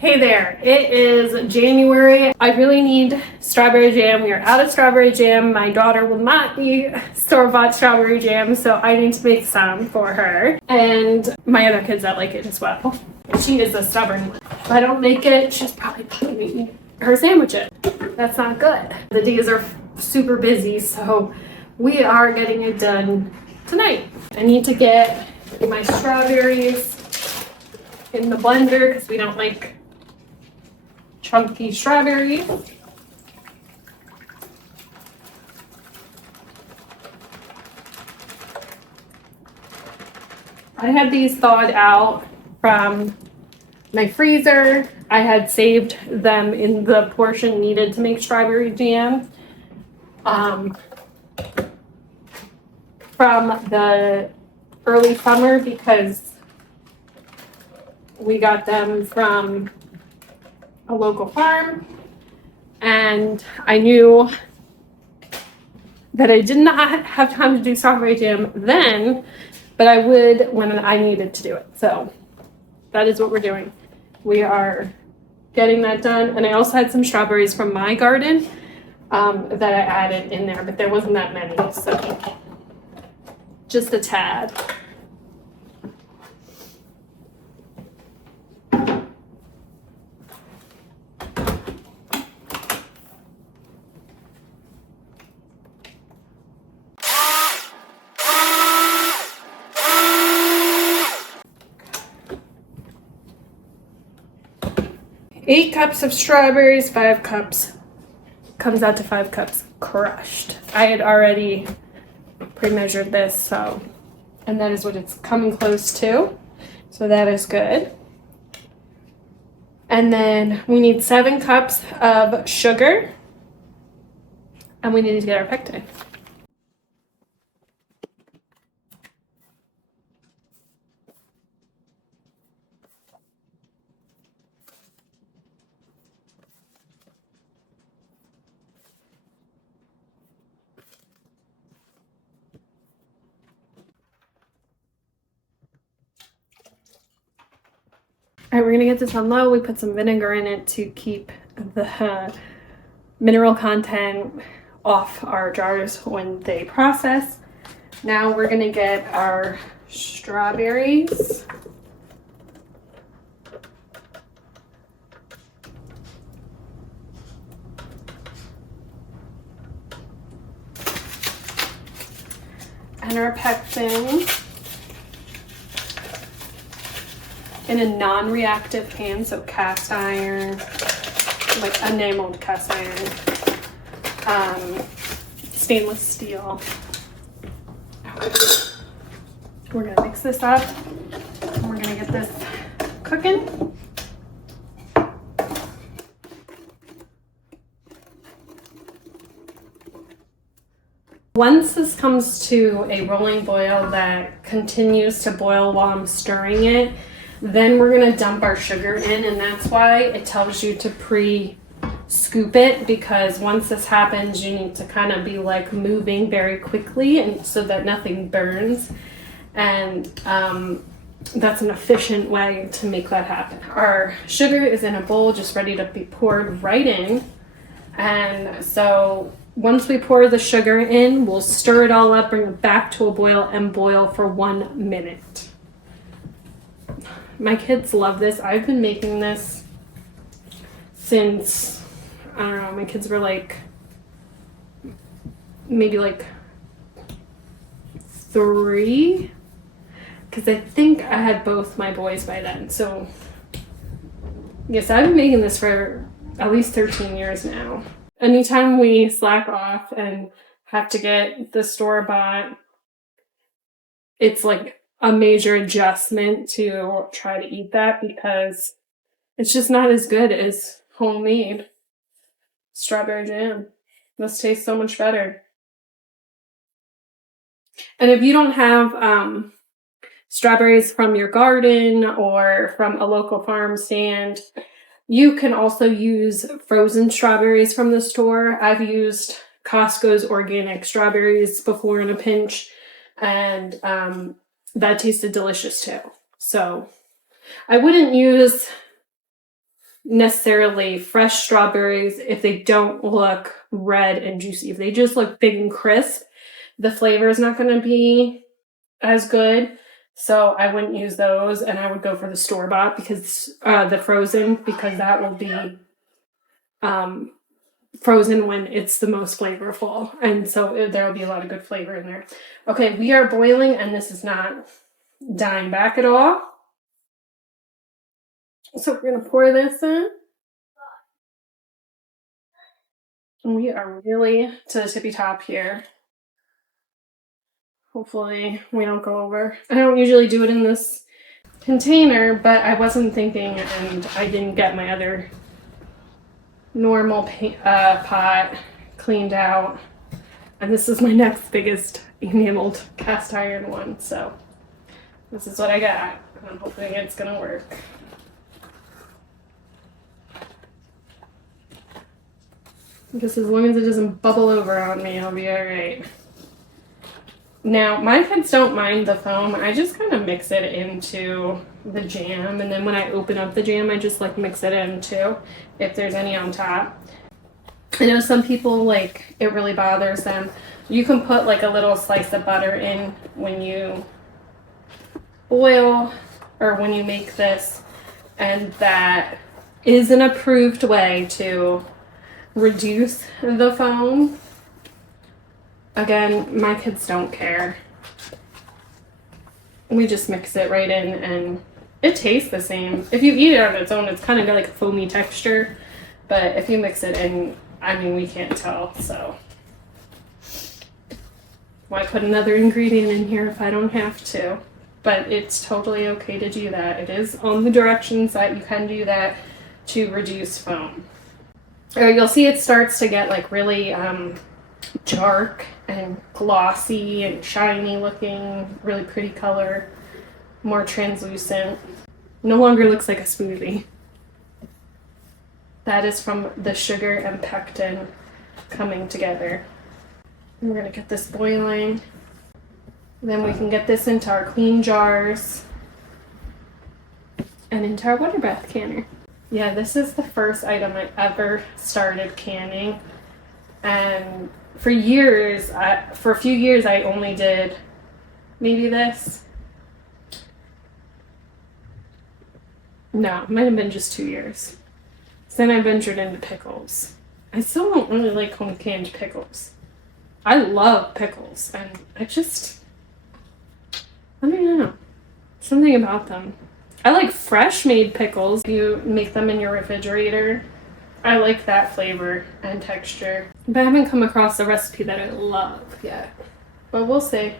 Hey there, it is January. I really need strawberry jam. We are out of strawberry jam. My daughter will not eat store-bought strawberry jam, so I need to make some for her. And my other kids that like it as well. She is a stubborn one. If I don't make it, she's probably putting her sandwiches. That's not good. The days are super busy, so we are getting it done tonight. I need to get my strawberries in the blender because we don't like chunky strawberries. I had these thawed out from my freezer. I had saved them in the portion needed to make strawberry jam from the early summer because we got them from a local farm, and I knew that I did not have time to do strawberry jam then, but I would when I needed to do it. So that is what we're doing. We are getting that done. And I also had some strawberries from my garden that I added in there, but there wasn't that many, so just a tad. 8 cups of strawberries, 5 cups, comes out to 5 cups crushed. I had already pre-measured this, so, and that is what it's coming close to. So that is good. And then we need 7 cups of sugar, and we need to get our pectin. All right, we're gonna get this on low. We put some vinegar in it to keep the mineral content off our jars when they process. Now we're gonna get our strawberries. And our pectin in a non-reactive pan, so cast iron, like enameled cast iron, stainless steel. Okay. We're gonna mix this up and we're gonna get this cooking. Once this comes to a rolling boil that continues to boil while I'm stirring it, then we're gonna dump our sugar in, and that's why it tells you to pre-scoop it, because once this happens, you need to kind of be like moving very quickly and so that nothing burns. And that's an efficient way to make that happen. Our sugar is in a bowl just ready to be poured right in. And so once we pour the sugar in, we'll stir it all up, bring it back to a boil, and boil for 1 minute. My kids love this. I've been making this since, I don't know, my kids were like, maybe like 3, because I think I had both my boys by then. So yes, I've been making this for at least 13 years now. Anytime we slack off and have to get the store-bought, it's like a major adjustment to try to eat that because it's just not as good as homemade strawberry jam. This tastes so much better. And if you don't have strawberries from your garden or from a local farm stand, you can also use frozen strawberries from the store. I've used Costco's organic strawberries before in a pinch, and that tasted delicious too. So I wouldn't use necessarily fresh strawberries if they don't look red and juicy. If they just look big and crisp, the flavor is not going to be as good. So I wouldn't use those, and I would go for the store-bought because the frozen, because that will be frozen when it's the most flavorful, and so there'll be a lot of good flavor in there. Okay, we are boiling, and this is not dying back at all. So we're gonna pour this in. And we are really to the tippy top here. Hopefully we don't go over. I don't usually do it in this container, but I wasn't thinking, and I didn't get my other normal pot cleaned out. And this is my next biggest enameled cast iron one, so this is what I got. I'm hoping it's gonna work. Just as long as it doesn't bubble over on me, I'll be alright. Now, my kids don't mind the foam. I just kind of mix it into the jam, and then when I open up the jam, I just like mix it in too, if there's any on top. I know some people, like, it really bothers them. You can put like a little slice of butter in when you boil or when you make this, and that is an approved way to reduce the foam. Again, my kids don't care. We just mix it right in, and it tastes the same. If you eat it on its own, it's kind of got like a foamy texture, but if you mix it in, I mean, we can't tell, so why put another ingredient in here if I don't have to? But it's totally okay to do that. It is on the directions that you can do that to reduce foam. Or you'll see it starts to get like really dark and glossy and shiny looking, really pretty color, more translucent. No longer looks like a smoothie. That is from the sugar and pectin coming together. And we're gonna get this boiling. Then we can get this into our clean jars and into our water bath canner. Yeah, this is the first item I ever started canning, and for years, for a few years, I only did maybe this. No, it might have been just 2 years. So then I ventured into pickles. I still don't really like home canned pickles. I love pickles, and I don't know, something about them. I like fresh made pickles. You make them in your refrigerator. I like that flavor and texture. But I haven't come across a recipe that I love yet. But we'll see.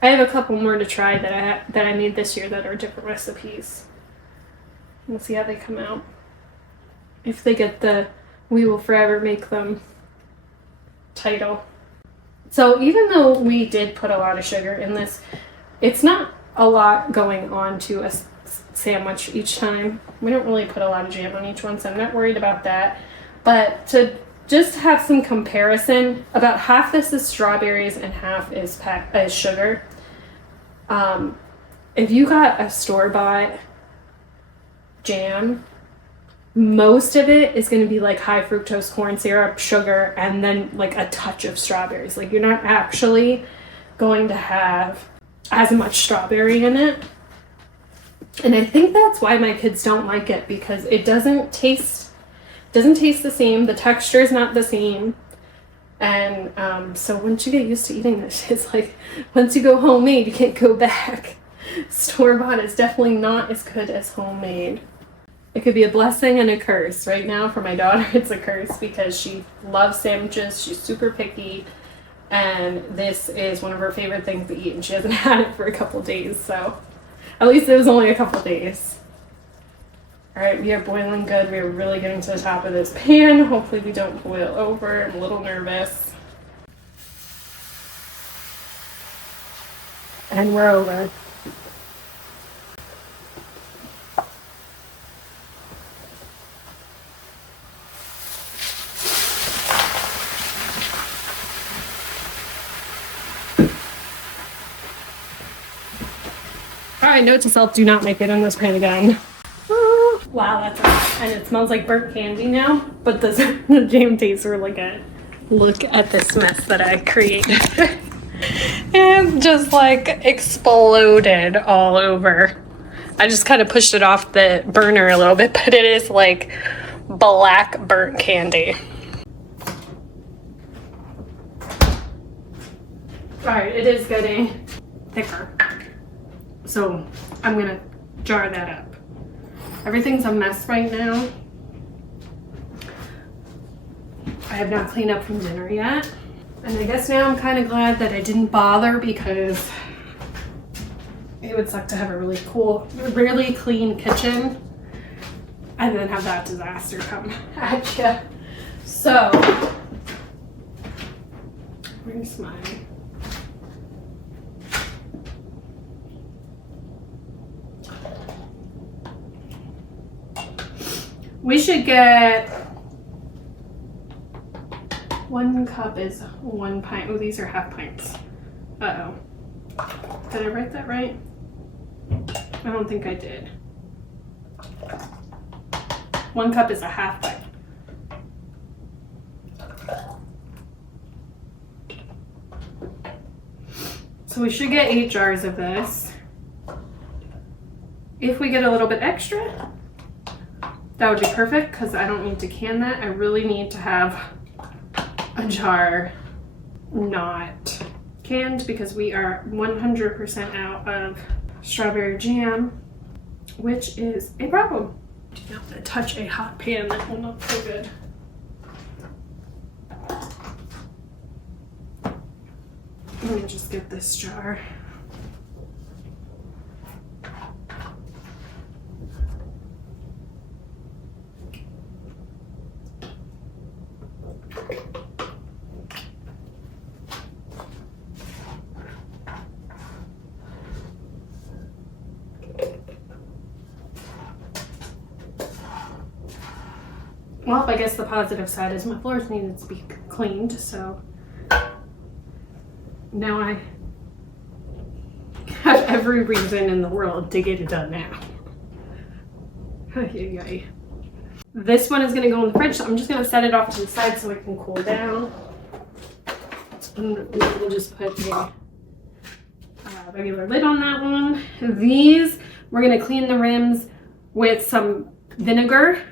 I have a couple more to try that I made this year that are different recipes. We'll see how they come out. If they get the "We Will Forever Make Them" title. So even though we did put a lot of sugar in this, it's not a lot going on to a sandwich each time. We don't really put a lot of jam on each one, so I'm not worried about that. But to just have some comparison, about half this is strawberries and half is sugar. If you got a store-bought jam, most of it is going to be like high fructose corn syrup, sugar, and then like a touch of strawberries. Like, you're not actually going to have as much strawberry in it. And I think that's why my kids don't like it, because it doesn't taste the same. The texture is not the same. And so once you get used to eating this, it's like once you go homemade, you can't go back. Store-bought is definitely not as good as homemade. It could be a blessing and a curse. Right now for my daughter, it's a curse because she loves sandwiches. She's super picky. And this is one of her favorite things to eat, and she hasn't had it for a couple days, so at least it was only a couple days. All right, we are boiling good. We are really getting to the top of this pan. Hopefully we don't boil over. I'm a little nervous. And we're over. Alright, note to self, do not make it in this pan again. Wow, that's hot. And it smells like burnt candy now, but the jam tastes really good. Look at this mess that I created. It just like exploded all over. I just kind of pushed it off the burner a little bit, but it is like black burnt candy. All right, it is getting thicker. So I'm gonna jar that up. Everything's a mess right now. I have not cleaned up from dinner yet. And I guess now I'm kind of glad that I didn't bother, because it would suck to have a really clean kitchen and then have that disaster come at you. So, where's my... We should get 1 cup is 1 pint. Oh, these are half pints. Uh-oh. Did I write that right? I don't think I did. 1 cup is a half pint. So we should get 8 jars of this. If we get a little bit extra, that would be perfect, because I don't need to can that. I really need to have a jar not canned, because we are 100% out of strawberry jam, which is a problem. I'm gonna touch a hot pan. That will not feel good. Let me just get this jar. Well, I guess the positive side is my floors needed to be cleaned, so now I have every reason in the world to get it done now. This one is going to go in the fridge, so I'm just going to set it off to the side so it can cool down. And we'll just put a regular lid on that one. These, we're going to clean the rims with some vinegar,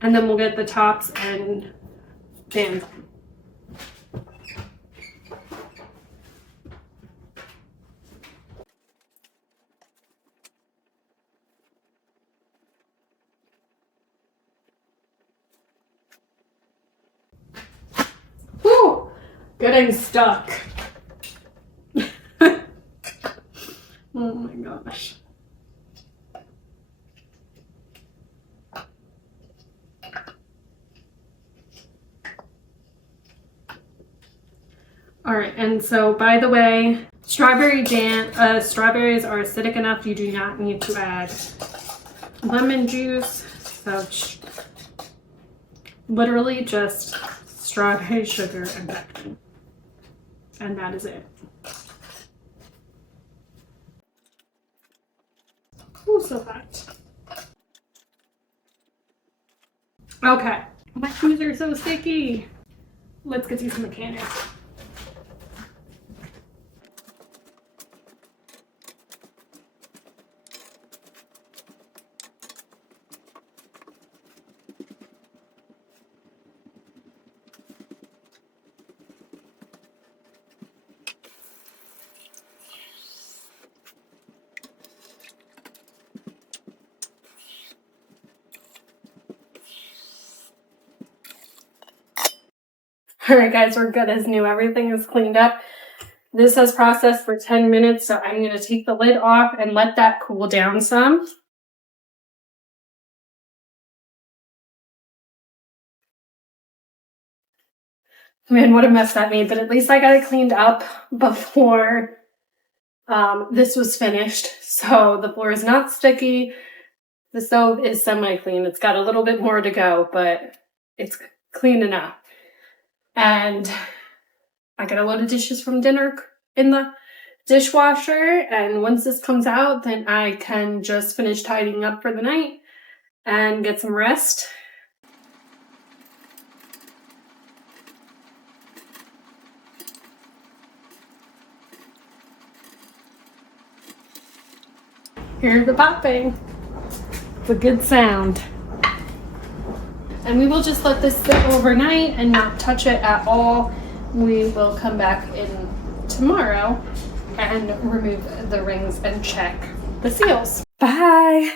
and then we'll get the tops and fans on. Whew! Getting stuck. Oh my gosh. All right, and so by the way, strawberries are acidic enough. You do not need to add lemon juice. So literally just strawberry sugar and pectin, and that is it. Oh, so hot. Okay, my shoes are so sticky. Let's get you some mechanics. All right, guys, we're good as new. Everything is cleaned up. This has processed for 10 minutes, so I'm going to take the lid off and let that cool down some. Man, what a mess that made, but at least I got it cleaned up before this was finished. So the floor is not sticky. The stove is semi-clean. It's got a little bit more to go, but it's clean enough. And I got a load of dishes from dinner in the dishwasher, and once this comes out, then I can just finish tidying up for the night and get some rest. Hear the popping. It's a good sound. And we will just let this sit overnight and not touch it at all. We will come back in tomorrow and remove the rings and check the seals. Bye.